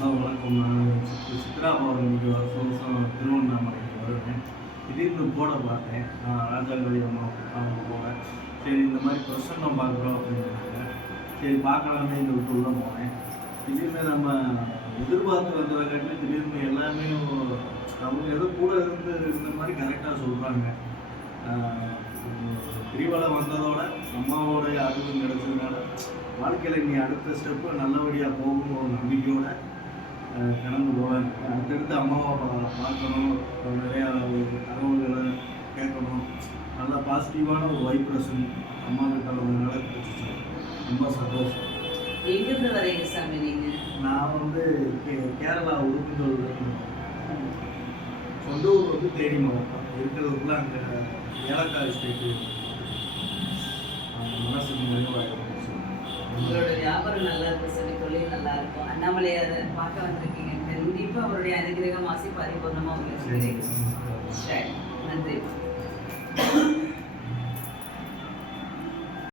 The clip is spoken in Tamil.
வணக்கம். நான் சித்ரா பௌர்ணமிக்கு வருஷம் திருவண்ணாமலைக்கு வருவேன். திடீர்னு போட பார்த்தேன். ராஜாங்கடி அம்மா அவங்க போட சரி இந்த மாதிரி பிரசன்னம் பார்க்குறோம் அப்படின்னாங்க. சரி பார்க்கலாமே சொல்லிட்டு உள்ள போனேன். திடீர்னு நம்ம எதிர்பார்த்து வந்ததை காட்டி திடீர்னு எல்லாமே அவங்க ஏதோ கூட இருந்து இந்த மாதிரி கரெக்டாக சொல்கிறாங்க. கிரிவலம் வந்ததோட அம்மாவோடைய அருள் கிடைச்சதுனால வாழ்க்கையில் நீ அடுத்த ஸ்டெப்பு நல்லபடியாக போகணும் ஒரு நம்பிக்கையோடு கடந்து போவேன். அடுத்தடுத்து அம்மாவை பார்க்கணும், நிறையா தகவல்களை கேட்கணும், நல்லா பாசிட்டிவான ஒரு வைப்ரேஷன் அம்மா கிட்ட வந்ததுனால கிடைச்சிச்சு. ரொம்ப சந்தோஷம். எங்கிருந்து வரீங்க சாமி நீங்கள்? நான் கேரளா உடுப்புதோடு சொந்த ஊர் தேனி மாவட்டம் இருக்கிறதுக்குள்ள அங்கே ஏலக்காய் ஸ்டேட்டு மனசுக்கு நிறைவாக. உங்களோட வியாபாரம் நல்லா இருக்கும் சாமி, தொழில் நல்லா இருக்கும். அண்ணாமலையை அதை பார்க்க வந்திருக்கீங்க, கண்டிப்பாக அவருடைய அனுகிரகம் ஆசி பரிபூர்ணமாக உங்களுக்கு கிடைக்கும். சரி, நன்றி.